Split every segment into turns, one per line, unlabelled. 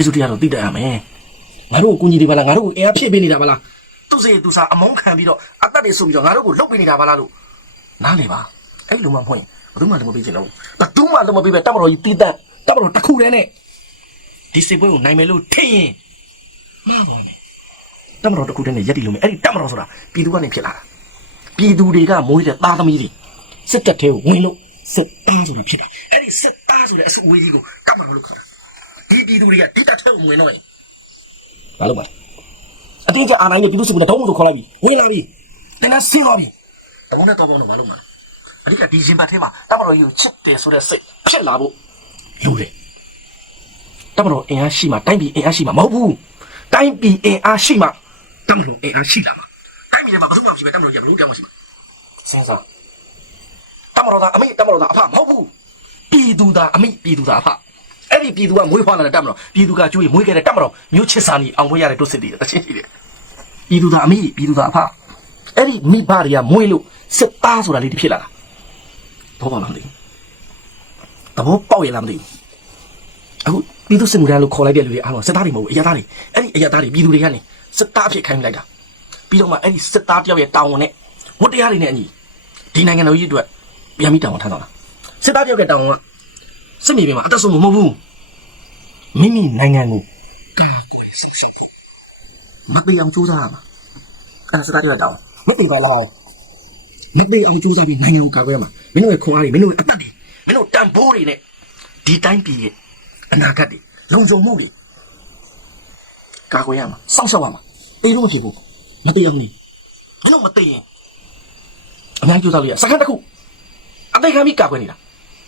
ကျေးဇူးတရားတော့သိတတ်ရမယ်ငါတို့ကိုကူညီနေပါလားငါတို့ကိုအင်အားဖြည့်ပေးနေတာပါလားသူ့စေသူစားအမုန်းခံပြီးတော့အသက်တွေဆုပ်ပြီးတော့ငါတို့ကိုလှုပ်ပေးနေတာပါလားလို့နားလေပါအဲ့လိုမှမဟုတ်ရင်ဘယ်သူမှလည်းမပေးချင်တော့ဘူးဘယ်သူမှလည်းမပေးပဲတပ်မတော်ကြီးတီးတန့်တပ်မတော်တစ်ခုတည်းနဲ့ဒီစေပွဲကိုနိုင်မယ်လို့ထင်ရင်တပ်မတော်တစ်ခုတည်းနဲ့ရက်တည်လို့မယ်အဲ့ဒီတပ်မတော်ဆိုတာပြည်သူကနေဖြစ်လာတာပြည်သူတွေကမွေးတဲ့သားသမီးတွေစစ်တပ်ထဲကိုဝင်လို့စစ်သားဆိုတာဖြစ်တာအဲ့ဒီစစ်သားဆိုတဲ့အစုအဝေးကြီးကိုတပ်မတော်လို့ခေါ်တာ ဒီပြည်သူတွေကဒီတပ်ထဲကိုဝင်တော့ရင်ဘာလို့ပါလဲအတင်းကျပ်အာနိုင်နဲ့ပြည်သူ့စစ်မှုနဲ့တုံးမှုဆိုခေါ်လိုက်ပြီဝင်လာပြီတန်းတန်းဆင်းသွားပြီတမုန်းနဲ့တော့ပေါင်းတော့မလုပ်မှာအဓိကဒီရင်ပတ်ထဲမှာတမတော်ကြီးကိုချစ်တယ်ဆိုတဲ့စိတ်ဖြစ်လာဖို့လိုတယ်တမတော်အင်အားရှိမှတိုင်းပြည်အင်အားရှိမှမဟုတ်ဘူးတိုင်းပြည်အင်အားရှိမှတမတော်အင်အားရှိလာမှာတိုင်းပြည်ထဲမှာဘယ်သူမှမရှိပဲတမတော်ကြီးကဘယ်လိုတောင်းမှရှိမှာစဉ်းစားတမတော်သားအမိတမတော်သားအဖမဟုတ်ဘူးပြည်သူသားအမိပြည်သူသားအဖ အဲ့ဒီပြည်သူကမွေးဖွားလာတဲ့တမတော်ပြည်သူကကျွေးမွေးခဲ့တဲ့တမတော်မျိုးချစ်စာနီအောင်ပွဲရတဲ့တွတ်စစ်တည်တချင်းရှိတယ်ပြည်သူသားအမိပြည်သူသားအဖအဲ့ဒီမိဘတွေကမွေးလို့စစ်သားဆိုတာလေးတစ်ဖြစ်လာတာဘောပါလားမသိဘူးတဘောပေါက်ရလားမသိဘူးအခုပြည်သူစစ်မှုထမ်းလို့ခေါ်လိုက်တဲ့လူတွေအားလုံးစစ်သားတွေမဟုတ်ဘူးအရသားတွေအဲ့ဒီအရသားတွေပြည်သူတွေကနေစစ်သားအဖြစ်ခိုင်းလိုက်တာပြီးတော့မှအဲ့ဒီစစ်သားတယောက်ရဲ့တာဝန်နဲ့ဝတ်တရားတွေနဲ့အညီဒီနိုင်ငံတော်ကြီးအတွက်ပြန်ပြီးတာဝန်ထမ်းတော့တာစစ်သားတယောက်ရဲ့တာဝန်ကစစ်မြေပြင်မှာအသက်ဆုံးမဟုတ်ဘူး မိမိနိုင်ငံကိုကာကွယ်ဆောင်ရှောက်ဖို့မပေးအောင်ကြိုးစားရမှာအဲ့ဒါစကားပြောတောင်းမပေးပါလားမပေးအောင်ကြိုးစားပြီးနိုင်ငံကိုကာကွယ်ရမှာမင်းတို့ရဲ့ခွန်အားတွေမင်းတို့ရဲ့အသက်တွေမင်းတို့တန်ဖိုးတွေနဲ့ဒီတိုင်းပြည်ရဲ့အနာဂတ်တွေလုံခြုံမှုတွေကာကွယ်ရမှာစောင့်ရှောက်ရမှာတေးလို့မဖြစ်ဘူးမပေးအောင်နေမင်းတို့မသေးရင်အများကြီးကြိုးစားလို့ရစကားတစ်ခုအသေးခံပြီးကာကွယ်နေတာ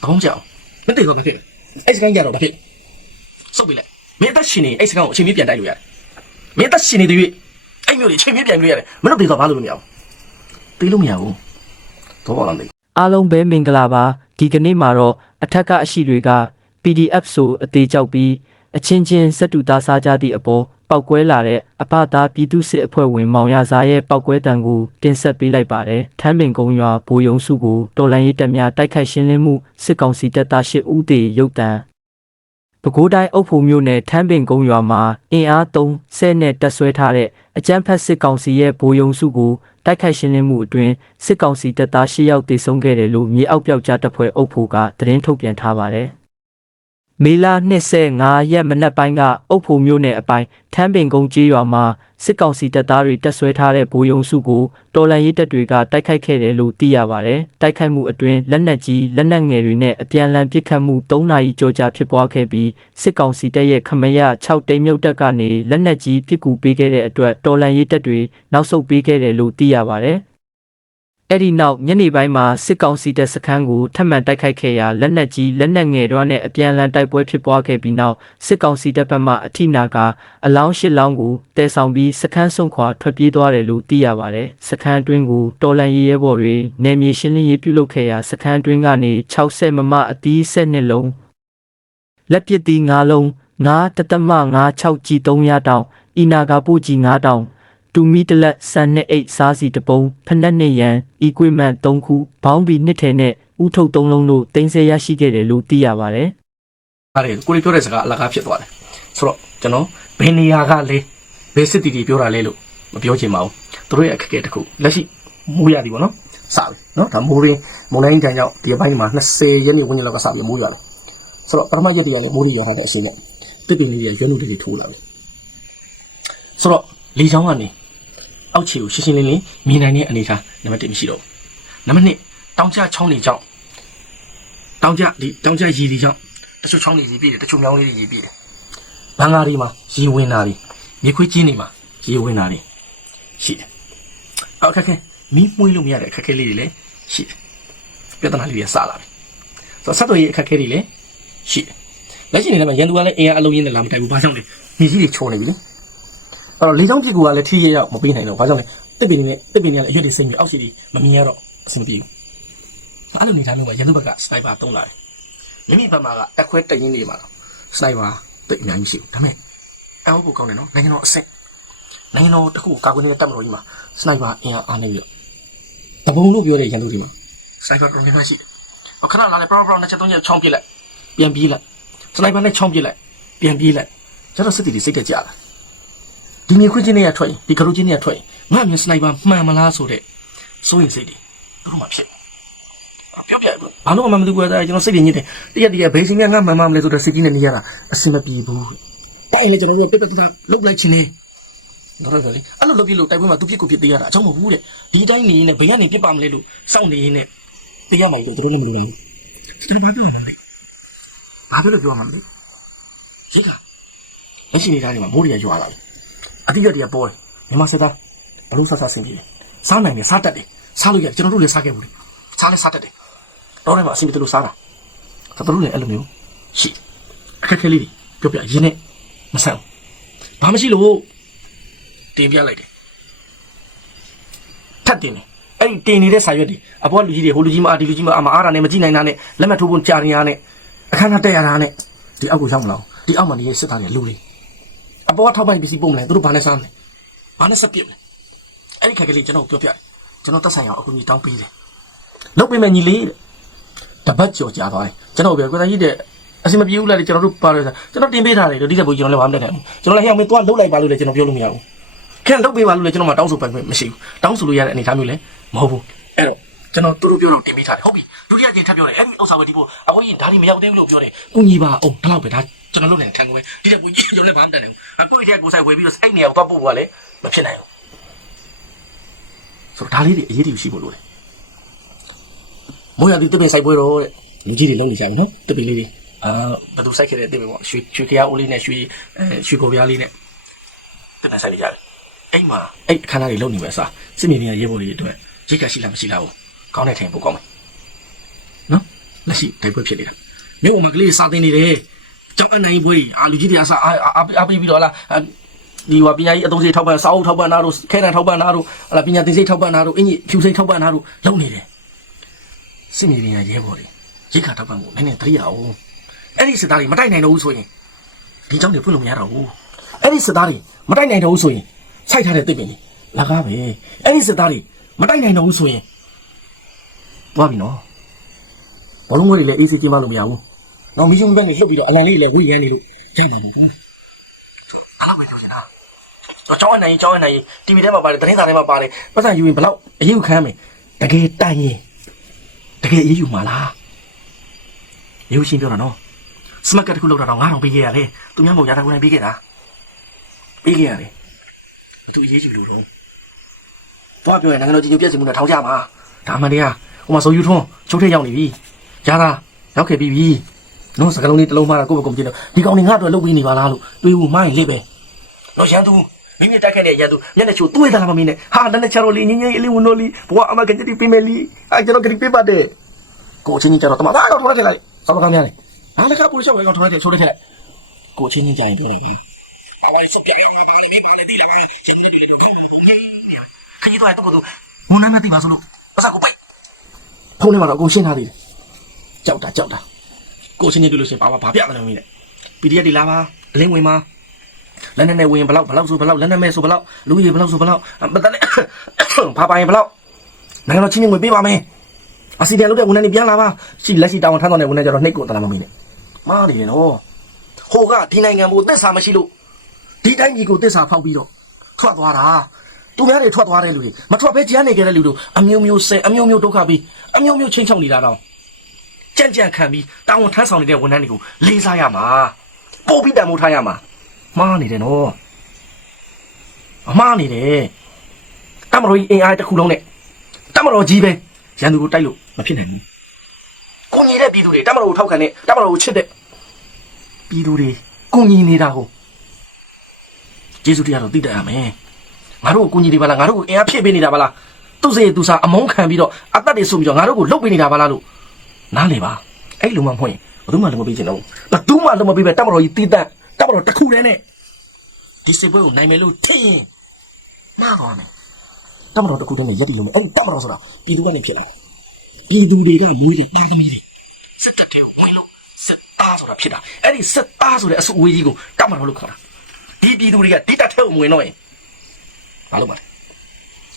ဘာမှမကြောက်မသေးတော့မဖြစ်အဲ့စကားကြတော့မဖြစ် စုပ်ပြီလေမင်းအသက်ရှင်နေအဲ့စကားကိုအချိန်မီပြန်တိုက်လို့ရတယ်မင်းသက်ရှင်နေတဲ့၍အဲ့မျိုးတွေချိန်ပြပြန်ပြရတယ်မင်းတို့တေတော့ဘာလို့မရဘူးတေးလို့မရဘူးတော့ဘာလဲ
အားလုံးပဲမင်္ဂလာပါဒီကနေ့မှာတော့အထက်ကအရှိတွေက PDF ဆိုအသေးကြောက်ပြီးအချင်းချင်းစက်တူသားစားကြသည့်အပေါ်ပောက်ကွဲလာတဲ့အဖသားပြည်သူစစ်အဖွဲ့ဝင်မောင်ရစားရဲ့ပောက်ကွဲတံကိုတင်ဆက်ပေးလိုက်ပါတယ်ထမ်းပင်ကုန်းရွာဘိုးယုံစုကိုတော်လန်ရေးတပ်များတိုက်ခိုက်ရှင်းလင်းမှုစစ်ကောင်စီတပ်သား၈ဦးတေရုတ်တံ ပဲခူးတိုင်းအုပ်ဖို့မြို့နယ်ထမ်းပင်ကုန်းရွာမှာအင်အား3ဆဲနဲ့တက်ဆွဲထားတဲ့အကြမ်းဖက်စစ်ကောင်စီရဲ့ဗိုလ်ယုံစုကိုတိုက်ခိုက်ရှင်းလင်းမှုအတွင်းစစ်ကောင်စီတပ်သား၈ယောက်တေဆုံးခဲ့တယ်လို့မြေအောက်ပြောက်ကြားတပ်ဖွဲ့အုပ်ဖို့ကသတင်းထုတ်ပြန်ထားပါတယ်။ မေလ25ရက်မနက်ပိုင်းကအုပ်ဖို့မြို့နယ်အပိုင်းထမ်းပင်ကုန်းကျေးရွာမှာစစ်ကောင်စီတပ်သားတွေတက်ဆွဲထားတဲ့ဗိုလ်ယုံစုကိုတော်လန်ရေးတပ်တွေကတိုက်ခိုက်ခဲ့တယ်လို့သိရပါတယ်။တိုက်ခိုက်မှုအတွင်းလက်နက်ကြီးလက်နက်ငယ်တွေနဲ့အပြန်အလှန်ပစ်ခတ်မှု3နာရီကျော်ကြာဖြစ်ပွားခဲ့ပြီးစစ်ကောင်စီတပ်ရဲ့ခမရ6တိမ်မြုပ်တပ်ကနေလက်နက်ကြီးပစ်ကူပေးခဲ့တဲ့အတွက်တော်လန်ရေးတပ်တွေနောက်ဆုတ်ပေးခဲ့တယ်လို့သိရပါတယ်။ အဲ့ဒီနောက်ညနေပိုင်းမှာစစ်ကောင်စီတပ်စခန်းကိုထပ်မံတိုက်ခိုက်ခဲ့ရာလက်နက်ကြီးလက်နက်ငယ်တွေနဲ့အပြန်အလှန်တိုက်ပွဲဖြစ်ပွားခဲ့ပြီးနောက်စစ်ကောင်စီတပ်ဘက်မှအထိနာကအလောင်းရှစ်လောင်းကိုတဲဆောင်ပြီးစခန်းဆုံးခွာထွက်ပြေးသွားတယ်လို့သိရပါတယ်။စခန်းအတွင်းကိုတော်လန်ရေးရဲဘော်တွေနယ်မြေရှင်းလင်းရေးပြုလုပ်ခဲ့ရာစခန်းအတွင်းကနေ60မမအသီးဆက်နှစ်လုံးလက်ပစ်သီး9လုံး9တသမ96ကြီး300တောင်အီနာဂါပို့ကြီး9တောင် တူမီတလက်ဆန်နဲ့အိတ်စားစီတပုံဖက်နဲ့နဲ့ရန် equipment 3ခုဘောင်းဘီနှစ်ထဲနဲ့ဥထုတ်3လုံးတို့တင်ဆက်ရရှိခဲ့တယ်လို့သိရပါတယ်
အဲ့ဒါကိုလေးပြောတဲ့စကားအလကားဖြစ်သွားတယ်ဆိုတော့ကျွန်တော်ဘယ်နေရာကလဲဘယ်စစ်တီတီပြောတာလဲလို့မပြောချင်ပါဘူးသူတို့ရဲ့အခက်အခဲတစ်ခုလက်ရှိမိုးရသည်ပေါ့နော်စပြီနော်ဒါမိုးရင်းမုန်တိုင်းတန်ကြောင့်ဒီအပိုင်းမှာ20ရက်နေ့ဝန်းကျင်လောက်ကစပြီးမိုးရလာဆိုတော့ပထမရက်တည်းကလည်းမိုးရီရောထားတဲ့အချိန်နဲ့တစ်ပင်လေးတွေရွံ့နုတွေထိုးလာပြီဆိုတော့လေချောင်းကနေ အောက်ခြေကိုရှင်းရှင်းလင်းလင်းမြင်နိုင်တဲ့အနေအထားနံပါတ်1မရှိတော့ဘူးနံပါတ်2တောင်ကျချောင်းတွေကြောင့်တောင်ကျဒီတောင်ကျရီတွေကြောင့်တချို့ချောင်းတွေရေပြည့်တယ်တချို့မြောင်းလေးတွေရေပြည့်တယ်ဘန်ကားတွေမှာရေဝင်တာတွေမြေခွေးကျင်းတွေမှာရေဝင်တာတွေရှိတယ်အော်အခက်ခဲမီးမွှေးလို့မရတဲ့အခက်ခဲလေးတွေလည်းရှိတယ်ပြဿနာလေးတွေစလာပြီဆိုတော့ဆက်သွယ်ရေးအခက်ခဲတွေလည်းရှိတယ်လက်ရှိနေမှာရန်သူကလည်းအင်အားအလုံးရင်းနဲ့လာမတိုင်ဘူးဘာကြောင့်လဲမြေကြီးတွေချုံနေပြီလေ အဲ့တော့လေချောင်းပြစ်ကူကလည်းထိရရောက်မပေးနိုင်တော့ဘာကြောင့်လဲတစ်ပင်တွေနဲ့တစ်ပင်တွေကလည်းအရွက်တွေစိမ့်ပြီးအောက်ခြေတွေမမြင်ရတော့အဆင်မပြေဘူးအဲ့လိုနေထိုင်လို့ကရန်သူဘက်ကစနိုက်ပါတုံးလာတယ်မိမိဘက်မှာကတက်ခွဲတက်ရင်းနေမှာတော့စနိုက်ပါတိတ်အများကြီးမရှိဘူးဒါပေမဲ့အောက်ဖို့ကောင်းတယ်နော်နိုင်ငံတော်အဆင့်နိုင်ငံတော်တစ်ခုကိုကာကွယ်နေတဲ့တပ်မတော်ကြီးမှာစနိုက်ပါအင်အားအားနေပြီးတော့တပုံလို့ပြောတဲ့ရန်သူတွေမှာစနိုက်ပါတော်တော်များများရှိတယ်အခဏလာလေပရောပရောနှစ်ချက်သုံးချက်ချောင်းပြစ်လိုက်ပြန်ပြေးလိုက်စနိုက်ပါနဲ့ချောင်းပြစ်လိုက်ပြန်ပြေးလိုက်ကျွန်တော်စစ်တီတွေစိတ်တက်ကြလာ ဒီမြေခွင်းချင်းတွေကထွက်ရင်ဒီကရုချင်းတွေကထွက်ရင်ငါ့မြင်စနိုက်ပါမှန်မလားဆိုတဲ့စိုးရင်စိတ်တွေသူတို့မှဖြစ်ပြောပြဘာလို့မှမသိဘူးကွာကျွန်တော်စိတ်တွေညစ်တယ်တရက်တရက်ဘေးစင်းကငါမှန်မှမလဲဆိုတော့စိတ်ကြီးနဲ့နေရတာအဆင်မပြေဘူးတိုင်လေကျွန်တော်တို့ပြက်ပြက်တူတာလုတ်လိုက်ချင်းနေတော့တော့လေအဲ့လိုလုတ်ပြလို့တိုက်ပွဲမှာသူပြစ်ကိုပြစ်သေးရတာအကြောင်းမဟုတ်ဘူးတဲ့ဒီတိုင်းနေနေဘယ်ကနေပြစ်ပါမလဲလို့စောင့်နေရင်းနဲ့တရားမှန်လို့သူတို့လည်းမလုပ်နိုင်ဘူးကျွန်တော်ဘာပြောလဲဘာပြောလို့ပြောမှမလဲရိတ်ကလက်ရှိနေတိုင်းမှာမိုးရရွာလာတယ် အတိရတည်းပေါ်တယ်မြန်မာစစ်သားဘလို့ဆဆဆင်းပြေတယ်စားနိုင်တယ်စားတတ်တယ်စားလို့ရကျွန်တော်တို့လည်းစားခဲ့ဘူးလေစားလည်းစားတတ်တယ်တော့လည်းမအဆင်ပြေလို့စားတာဒါတို့လည်းအဲ့လိုမျိုးရှိအခက်ခဲလေးတွေပြောပြရင်းနဲ့မဆန်ဘာမရှိလို့တင်ပြလိုက်တယ်ထပ်တင်တယ်အဲ့ဒီတင်နေတဲ့စာရွက်တွေအပေါ်လူကြီးတွေဟိုလူကြီးမအားဒီလူကြီးမအားမအားတာနဲ့မကြည့်နိုင်တာနဲ့လက်မှတ်ထိုးဖို့ကြာနေရတာနဲ့အခန်းထဲတက်ရတာနဲ့ဒီအောက်ကိုရောက်မလာဘူးဒီအောက်မှာနေတဲ့စစ်သားတွေလူတွေ အပေါ်ကထောက်ပံ့ပစ္စည်းပုံမလဲသူတို့ဘာနဲ့စားမလဲဘာနဲ့ဆက်ပြစ်မလဲအဲ့ဒီခက်ကလေးကျွန်တော်ပြောပြတယ်ကျွန်တော်တက်ဆိုင်အောင်အခုကြီးတောင်းပေးတယ်လုတ်ပေးမယ်ညီလေးတဲ့တပတ်ကြော်ကြာသွားတယ်ကျွန်တော်ပြောကိုယ်တိုင်ကြီးတဲ့အစင်မပြေဘူးလားကျွန်တော်တို့ပါတယ်ကျွန်တော်တင်ပေးထားတယ်ဒီတက်ဘူးကျွန်တော်လည်းဘာမှမတက်နိုင်ဘူးကျွန်တော်လည်းဟဲ့အောင်မင်းသွားလုတ်လိုက်ပါလို့လည်းကျွန်တော်ပြောလို့မရဘူးခင်လုတ်ပေးပါလို့လည်းကျွန်တော်မှတောင်းဆိုပိုင်ခွင့်မရှိဘူးတောင်းဆိုလို့ရတဲ့အနေအထားမျိုးလည်းမဟုတ်ဘူးအဲ့တော့ကျွန်တော်တို့တို့ပြောတော့တင်ပေးထားတယ်ဟုတ်ပြီဒုတိယကြိမ်ထပ်ပြောတယ်အဲ့ဒီဥစ္စာပဲဒီဖို့အခုကြီးဒါဒီမရောက်သေးဘူးလို့ပြောတယ်ကုညီပါအောင်ဒါတော့ပဲဒါ ကျွန်တော်လုပ်နေတဲ့ထန်ကိုပဲဒီတက်ဘူးကျွန်တော်လည်းဘာမှမတက်နိုင်ဘူးအခုဒီတက်ကိုဆိုင်ဝယ်ပြီးတော့စိတ်နေအောင်ပတ်ဖို့ကလည်းမဖြစ်နိုင်ဘူးဆိုတော့ဒါလေးတွေအရေးကြီးရှိဖို့လိုတယ်မိုးရသည်တပင်ဆိုင်ပွဲတော့တဲ့လူကြီးတွေလုံးနေကြပြီနော်တပင်လေးတွေအာဘယ်သူဆိုင်ခဲ့တဲ့တပင်ပေါ့ရွှေရွှေခရအိုးလေးနဲ့ရွှေအဲရွှေကိုပြားလေးနဲ့တပင်ဆိုင်နေကြတယ်အဲ့မှာအဲ့အခန်းသားတွေလုံးနေမယ်စားစစ်မြေပြင်ရေးဖို့တွေအတွက်ရိတ်ကရှိလားမရှိလားဘူးကောင်းတဲ့ထိုင်ပို့ကောင်းမယ်နော်လက်ရှိတိုက်ပွဲဖြစ်နေတာမြို့မှာကလေးစာတင်နေတယ် ကျောင်းအနိုင်ပွဲအာလူကြီးတွေအစားအာအာပေးပြီးတော့လားဒီဟိုပညာကြီးအသုံးစိတ်ထောက်ပံ့စာအုပ်ထောက်ပံ့တာတို့ခဲတံထောက်ပံ့တာတို့ဟလာပညာသင်စိတ်ထောက်ပံ့တာတို့အင်ကြီးဖြူစိတ်ထောက်ပံ့တာတို့လုပ်နေတယ်စစ်မြေပြင်ရဲဘော်တွေရိတ်ခါထောက်ပံ့ဖို့နည်းနည်းတရိယာအောင်အဲ့ဒီစစ်သားတွေမတိုက်နိုင်တော့ဘူးဆိုရင်ဒီเจ้าတွေဖွင့်လို့မရတော့ဘူးအဲ့ဒီစစ်သားတွေမတိုက်နိုင်တော့ဘူးဆိုရင်စိုက်ထားတဲ့တစ်ပင်တွေလကားပဲအဲ့ဒီစစ်သားတွေမတိုက်နိုင်တော့ဘူးဆိုရင်သွားပြီနော်ဘလုံးဝတွေလည်းအေးစေးကျင်းမလို့မရဘူး နော်မီးစုံဘက်နဲ့လှုပ်ပြီးတော့အလံလေးလည်းဝိရမ်းနေလို့ရိုက်မှာမဟုတ်ဘူးအဲ့လိုပဲပြောချင်တာတော့ကျောင်းအနိုင်ကျောင်းအနိုင် TV ထဲမှာပါတယ်သတင်းစာထဲမှာပါတယ်ပတ်စံယူရင်ဘလောက်အရေးယူခံမယ်တကယ်တိုင်ရင်တကယ်အရေးယူမှာလားရေရှင်းပြောတာနော်စမတ်ကတ်တစ်ခုလောက်တော့9000ပေးခဲ့ရတယ်သူများမို့ရတာကိုနိုင်ပေးခဲ့တာပေးခဲ့ရတယ်ဘသူအရေးယူလို့တော့ဘာပြောရင်နိုင်ငံတော်ကြီးညိုပြည့်စုံမှုနဲ့ထောင်ကြမှာဒါမှန်တရားဟိုမှာဆိုယူထွန်းချုပ်ထက်ရောက်နေပြီရတာရောက်ခဲ့ပြီးပြီ နော်စကလုံးလေးတစ်လုံးမှတော့ကိုယ့်ဘက်ကုန်ကြည့်တော့ဒီကောင်တွေငါ့အတွက်လုပ်ပြီးနေပါလားလို့တွေးဖို့မိုင်းလေးပဲနော်ရန်သူမိမိတိုက်ခိုက်တဲ့ရန်သူမျက်နှာချိုတွေးတာမမင်းနဲ့ဟာလက်နဲ့ချတော့လီငင်းငင်းအလေးဝင်လို့လီဘဝအမကကြတိပေးမယ်လီအဲကျွန်တော်ကတိပေးပါတယ်ကိုချင်းချင်းကြတော့တမသားကောင်ထောက်လိုက်လိုက်စောကမ်းများလေဟာလက်ကပူရှောက်ကောင်ထောက်လိုက်ချိုးလိုက်လိုက်ကိုချင်းချင်းကြရင်ပြောလိုက်ပါအဝိုင်းစပ်ပြရောက်မှာပါလေမေးပါလေဒီလာပါကျန်တဲ့ဒီတော့ထောက်တော့ဘုံကြီးနေခကြီးတော့တော့ကတော့ဝန်နာမသိပါစလို့ပတ်စကိုပိုက်ဖုန်းထဲမှာတော့ကိုရှင်းထားသေးတယ်ကြောက်တာကြောက်တာ ကိုချင်းချင်းတွေ့လို့ရှင်ပါပါဘာပြမလဲမင်းနဲ့ PDF တွေလာပါအလင်းဝင်ပါလက်နဲ့နဲ့ဝင်ဘလောက်ဘလောက်ဆိုဘလောက်လက်နဲ့မဲ့ဆိုဘလောက်လူကြီးဘလောက်ဆိုဘလောက်မတနဲ့ဘာပိုင်ဘလောက်နိုင်ငံတော်ချင်းချင်းဝင်ပေးပါမယ်အစီတန်လုပ်တဲ့ဝန်ထမ်းတွေပြန်လာပါရှိလက်ရှိတာဝန်ထမ်းတော်တဲ့ဝန်ထမ်းကြတော့နှိတ်ကိုတလာမမင်းနဲ့မားနေတယ်နော်ဟိုကဒီနိုင်ငံကိုသစ္စာမရှိလို့ဒီတိုင်းကြီးကိုသစ္စာဖောက်ပြီးတော့ထွက်သွားတာသူများတွေထွက်သွားတဲ့လူတွေမထွက်ဘဲကြားနေကြတဲ့လူတို့အမျိုးမျိုးဆဲအမျိုးမျိုးဒုက္ခပြီးအမျိုးမျိုးချင်းချောက်နေတာတော့ ကြံ့ကြံ့ခံပြီးတာဝန်ထမ်းဆောင်နေတဲ့ဝန်ထမ်းတွေကိုလေးစားရမှာပို့ပြီးတန်ဖိုးထားရမှာမှားနေတယ်နော်အမှားနေတယ်တမတော်ကြီးအင်အားတစ်ခုလုံးနဲ့တမတော်ကြီးပဲရန်သူကိုတိုက်လို့မဖြစ်နိုင်ဘူးကိုညီတဲ့ပြည်သူတွေတမတော်ကိုထောက်ခံတဲ့တမတော်ကိုချစ်တဲ့ပြည်သူတွေကိုညီနေတာကိုကျေးဇူးတရားတော့သိတတ်ရမယ်ငါတို့ကိုကိုညီတွေပါလားငါတို့ကိုအင်အားဖြည့်ပေးနေတာပါလားသူ့စေသူစားအမုန်းခံပြီးတော့အသက်တွေဆုပ်ပြီးတော့ငါတို့ကိုလှုပ်ပေးနေတာပါလားလို့ နားလေပါအဲ့လိုမှမဟုတ်ရင်ဘယ်သူမှလည်းမပေးချင်တော့ဘူးဘယ်သူမှလည်းမပေးပဲတမတော်ကြီးတီးတန့်တမတော်တစ်ခုတည်းနဲ့ဒီစစ်ပွဲကိုနိုင်မယ်လို့ထင်ရင်မှားသွားမယ်တမတော်တစ်ခုတည်းနဲ့ရက်တည်လို့မယ်အဲ့ဒီတမတော်ဆိုတာပြည်သူကနေဖြစ်လာတယ်ပြည်သူတွေကမွေးတဲ့သားသမီးတွေစစ်တပ်တွေကိုဝင်လို့စစ်သားဆိုတာဖြစ်တာအဲ့ဒီစစ်သားဆိုတဲ့အစုအဝေးကြီးကိုတမတော်လို့ခေါ်တာဒီပြည်သူတွေကဒီတပ်ထဲကိုမဝင်တော့ရင်ဘာလို့မလဲ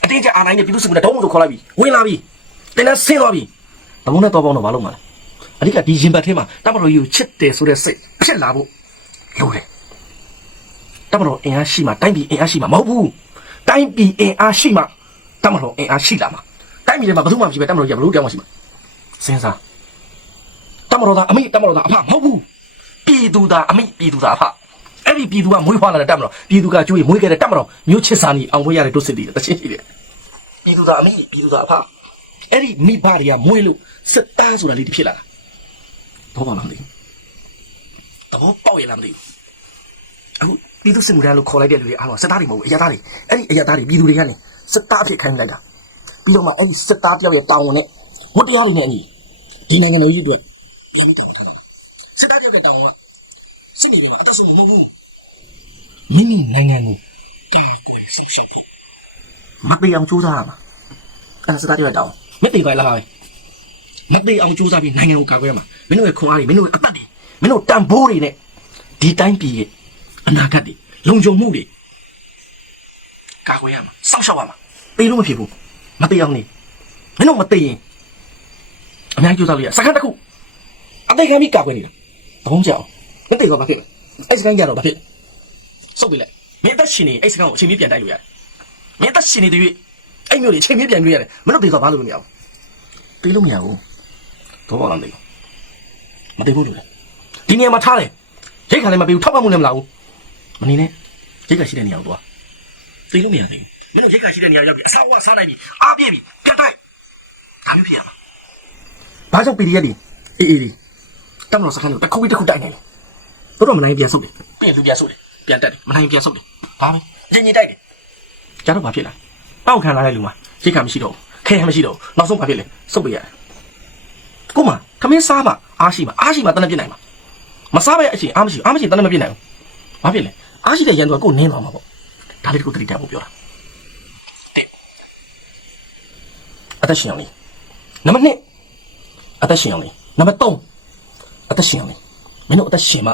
အတင်းကျပ်အာနိုင်နဲ့ပြည်သူစစ်မှုနဲ့တုံးမှုဆိုခေါ်လိုက်ပြီဝင်လာပြီတင်းနဲ့ဆင်းသွားပြီ ဘုံနဲ့တော့ပေါင်းတော့ဘာလို့မလဲအဓိကဒီရင်ဘတ်ထဲမှာတမတော်ကြီးကိုချစ်တယ်ဆိုတဲ့စိတ်ဖြစ်လာဖို့လိုတယ်တမတော်အင်အားရှိမှတိုင်းပြည်အင်အားရှိမှမဟုတ်ဘူးတိုင်းပြည်အင်အားရှိမှတမတော်အင်အားရှိလာမှာတိုင်းပြည်ထဲမှာဘယ်သူမှမရှိပဲတမတော်ကြီးကဘလို့တောင်းမှရှိမှာစဉ်းစားတမတော်သားအမိတမတော်သားအဖမဟုတ်ဘူးပြည်သူသားအမိပြည်သူသားအဖအဲ့ဒီပြည်သူကမွေးဖွားလာတဲ့တမတော်ပြည်သူကကျွေးမွေးခဲ့တဲ့တမတော်မျိုးချစ်စာနီအောင်ပွဲရတဲ့တို့စစ်တီတချင်းရှိတယ်ပြည်သူသားအမိပြည်သူသားအဖ အဲ့ဒီမိဘတွေကမွေးလို့စစ်သားဆိုတာလေးတစ်ဖြစ်လာတာတော့ပါလားမသိဘူးတော့ပေါက်ရလားမသိဘူးအခုပြည်သူစစ်မှုထမ်းလို့ခေါ်လိုက်တဲ့လူတွေအားလုံးစစ်သားတွေမဟုတ်ဘူးအရသားတွေအဲ့ဒီအရသားတွေပြည်သူတွေကနေစစ်သားအဖြစ်ခိုင်းလိုက်တာပြီးတော့မှအဲ့ဒီစစ်သားတယောက်ရဲ့တာဝန်နဲ့ဝတ်တရားတွေနဲ့အညီဒီနိုင်ငံတော်ကြီးအတွက်ပြည်သူတောင်းထားတယ်စစ်သားတယောက်ရဲ့တာဝန်ကစစ်နေမှာအသက်ဆုံးမဟုတ်ဘူးမိမိနိုင်ငံကိုကာကွယ်ဆောင်ရှောက်ဖို့မတေအောင်ကြိုးစားရမှာအဲ့ဒါစစ်သားတယောက်ရဲ့တာဝန် မတေပါလားပဲမတေအောင်ကြိုးစားပြီးနိုင်ငံကိုကာကွယ်ရမှာမင်းတို့ရဲ့ခွန်အားတွေမင်းတို့ရဲ့အသက်တွေမင်းတို့တန်ဖိုးတွေနဲ့ဒီတိုင်းပြည်ရဲ့အနာဂတ်တွေလုံခြုံမှုတွေကာကွယ်ရမှာစောင့်ရှောက်ရမှာပေးလို့မဖြစ်ဘူးမပေးအောင်နေမင်းတို့မပေးရင်အများကြီးကြိုးစားလို့ရစကားတစ်ခုအသိခံပြီးကာကွယ်နေတာတဘုံကြောက်မသိတော့ဘာဖြစ်လဲအဲ့စကားကြတော့ဘာဖြစ်စုပ်ပြီလေမင်းအသက်ရှင်နေအဲ့စကားကိုအချိန်မီးပြန်တိုက်လို့ရတယ်မင်းအသက်ရှင်နေတဲ့၍ အဲ့မျိုးတွေအချိန်မီးပြန်လို့ရတယ်မင်းတို့သိတော့ဘာလို့မရဘူးသိလို့မရဘူးတော့ဘာလို့လဲမသိဘူးလို့လေဒီနေရာမှာထားတယ်ရိတ်ခါလည်းမပေးဘူးထောက်ပံ့မှုလည်းမလာဘူးမနေနဲ့ရိတ်ကရှိတဲ့နေရာကိုသွားသိလို့မရသေးဘူးမင်းတို့ရိတ်ကရှိတဲ့နေရာရောက်ပြီအဆောက်အအုံစားနိုင်ပြီအားပြည့်ပြီပြတ်တိုက်ဒါမျိုးဖြစ်ရမှာဘာကြောင့် PDF တွေအေးအေးလေးတမလို့စခန်းကိုတစ်ခုပြီးတစ်ခုတိုက်နေတယ်တို့တော့မနိုင်ပြန်ဆုတ်တယ်ပြန်လူပြန်ဆုတ်တယ်ပြန်တက်တယ်မနိုင်ပြန်ဆုတ်တယ်ဒါပဲအရင်ကြီးတိုက်တယ်ကြားတော့ဘာဖြစ်လဲ အောက်ခံလာတဲ့လူမှာရိတ်ကမရှိတော့ဘူးခဲမရှိတော့ဘူးနောက်ဆုံးဘာဖြစ်လဲဆုတ်ပြရတယ်ကိုမခမင်းစားမှအားရှိမှအားရှိမှတနက်ပြစ်နိုင်မှာမစားပဲအချိန်အားမရှိဘူးအားမရှိရင်တနက်မပြစ်နိုင်ဘူးဘာဖြစ်လဲအားရှိတဲ့ရန်သူကကိုယ်နင်းသွားမှာပေါ့ဒါလေးတခုတတိတက်ဖို့ပြောတာတဲ့အသက်ရှင်အောင်လေးနံပါတ်1အသက်ရှင်အောင်လေးနံပါတ်3အသက်ရှင်အောင်လေးမင်းတို့အသက်ရှင်မှ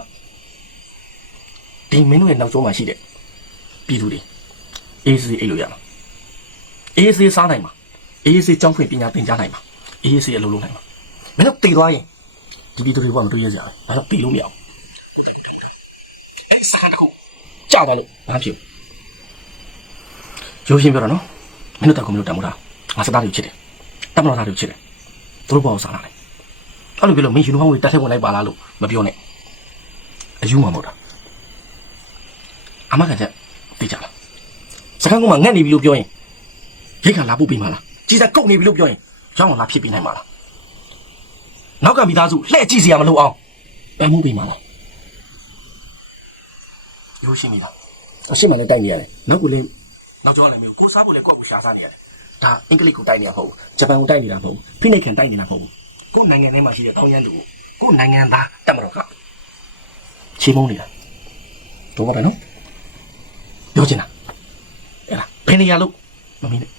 ဒီမင်းတို့ရဲ့နောက်ကျောမှာရှိတဲ့ပြည်သူတွေအေးစေးအိတ်လို့ရမှာ အေးစေးစားနိုင်မှာအေးစေးကြောင်းဖွင့်ပညာသင်ကြားနိုင်မှာအေးစေးအလုပ်လုပ်နိုင်မှာမင်းတို့တည်သွားရင်ဒီပြည်သူတွေကမတွေ့ရကြဘူးဒါတော့တည်လို့မရဘူးကိုယ်တိုင်ကိုယ်တိုင်အဲ့ဒီစကန်တစ်ခုကြောက်သွားလို့ဘာဖြစ်ရိုးရှင်းပြောတော့နော်မင်းတို့တောက်ကမင်းတို့တမ်းမို့တာငါစသားတွေချစ်တယ်တမ်းမတော်သားတွေချစ်တယ်သူတို့ဘောကိုစားလာတယ်အဲ့လိုပြောလို့မင်းယူနီဖောင်းတွေတက်ထက်ဝင်လိုက်ပါလားလို့မပြောနဲ့အယူမှမဟုတ်တာအမကချက်သိကြလားစကန်ကမှငတ်နေပြီလို့ပြောရင် ရိတ်ခါလာဖို့ပြီးမှလားကြီးစားကုတ်နေပြီလို့ပြောရင်ရောင်းအောင်လာဖြစ်ပြီးနိုင်မှာလားနောက်ကမိသားစုလှဲ့ကြည့်စရာမလိုအောင်ပန်းမှုပြီးမှလားရိုးရှင်းနေတာအရှိမလည်းတိုက်နေရတယ်နောက်ကလည်းနောက်ကျောလည်းမျိုးကိုစားဖို့လည်းခွက်ကိုရှာစားနေရတယ်ဒါအင်္ဂလိပ်ကိုတိုက်နေတာမဟုတ်ဘူးဂျပန်ကိုတိုက်နေတာမဟုတ်ဘူးဖိနှိပ်ခံတိုက်နေတာမဟုတ်ဘူးကိုယ်နိုင်ငံထဲမှာရှိတဲ့တောင်းရန်သူကိုကိုယ်နိုင်ငံသားတက်မတော်ကချေမုန်းနေတာတော့ပါပဲနော်ပြောချင်တာအဲ့ဒါဘယ်နေရာလို့မမင်းနဲ့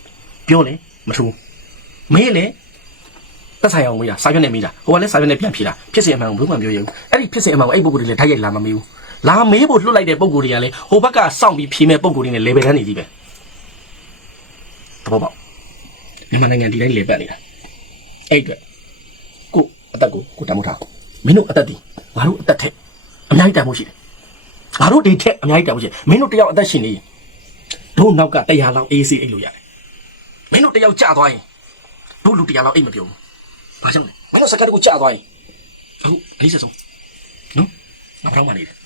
ပြောလေမထူးမေးလေတက်ဆိုင်အောင်မေးတာစာရွက်နဲ့မေးတာဟိုကလည်းစာရွက်နဲ့ပြန်ဖြေတာဖြစ်စဉ်အမှန်ကိုဘယ်မှမပြောရဘူးအဲ့ဒီဖြစ်စဉ်အမှန်ကိုအဲ့ပုဂ္ဂိုလ်တွေလည်းတိုက်ရိုက်လာမမေးဘူးလာမေးဖို့လွတ်လိုက်တဲ့ပုံကိုယ်တွေကလည်းဟိုဘက်ကစောင့်ပြီးဖြေမဲ့ပုံကိုယ်တွေနဲ့ level တန်းနေကြီးပဲသဘောပေါက်မြန်မာနိုင်ငံဒီတိုင်းလေပတ်နေတာအဲ့အတွက်ကိုအသက်ကိုကိုတတ်မှုထားမင်းတို့အသက်ဒီငါတို့အသက်ထက်အများကြီးတန်မှုရှိတယ်ငါတို့ဒီထက်အများကြီးတန်မှုရှိတယ်မင်းတို့တယောက်အသက်ရှင်နေရင်တို့နောက်ကတရားလောက်အေးစေးအိတ်လို့ရတယ် မင်းတို့တယောက်ကြာသွားရင်တို့လူတရားလောက်အိတ်မပြုံးဘူးဘာကြောင့်လဲမင်းတို့စကားတကူကြာသွားရင်ဟုတ်အလေးစဆုံးနော်ငါပြောင်းမှနေတယ်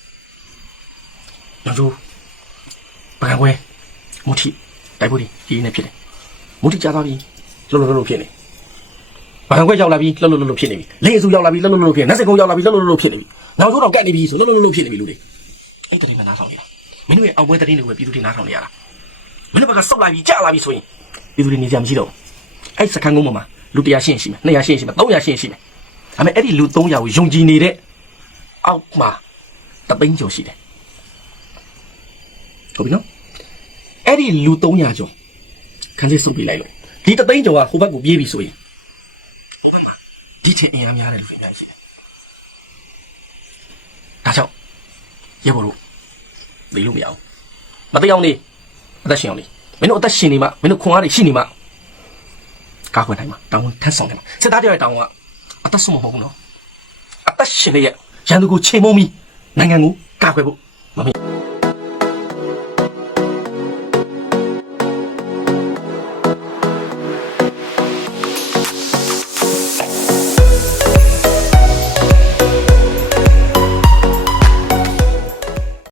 ညောင်ကျိုးပကံခွဲမုထီတိုက်ဖို့ဒီဒီနေဖြစ်တယ်မုထီကြားသွားပြီလှုပ်လှုပ်လှုပ်လှုပ်ဖြစ်နေပကံခွဲရောက်လာပြီလှုပ်လှုပ်လှုပ်လှုပ်ဖြစ်နေပြီလေအစုရောက်လာပြီလှုပ်လှုပ်လှုပ်လှုပ်ဖြစ်နေနတ်စကုန်းရောက်လာပြီလှုပ်လှုပ်လှုပ်လှုပ်ဖြစ်နေပြီညောင်ကျိုးတော့ကတ်နေပြီဆိုလှုပ်လှုပ်လှုပ်လှုပ်ဖြစ်နေပြီလူတွေအဲ့တရင်မနာဆောင်နေတာမင်းတို့ရဲ့အောင်ပွဲတရင်တွေကိုပြည်သူတွေနားထောင်နေရတာမင်းတို့ဘက်ကစောက်လာပြီကြာလာပြီဆိုရင် ပြည်သူတွေနေကြမရှိတော့ဘူးအဲ့စကန်ကုန်းပေါ်မှာလူ100ရှင်းရှိမယ်200ရှင်းရှိမယ်300ရှင်းရှိမယ်ဒါပေမဲ့အဲ့ဒီလူ300ကိုယုံကြည်နေတဲ့အောက်မှာတသိန်းကျော်ရှိတယ်ဟုတ်ပြီနော်အဲ့ဒီလူ300ကျော်ခန်းလေးစုပ်ပြလိုက်လို့ဒီတသိန်းကျော်ကဟိုဘက်ကိုပြေးပြီဆိုရင်ဒီထင်အင်အားများတယ်လို့ပြောနေရှိတယ်ဒါကြောင့်ရေဘော်တို့သိလို့မရအောင်မသိအောင်နေအသက်ရှင်အောင်နေ မင်းတို့အသက်ရှင်နေမှမင်းတို့ခွန်အားတွေရှိနေမှကာကွယ်နိုင်မှာတောင်းဝန်ထမ်းဆောင်နိုင်မှာစစ်သားတယောက်ရဲ့တောင်းဝန်ကအသက်ဆုံးမဟုတ်ဘူးနော်အသက်ရှင်ရဲ့ရန်သူကိုချိန်မုံပြီးနိုင်ငံကိုကာကွယ်ဖို့မမေ့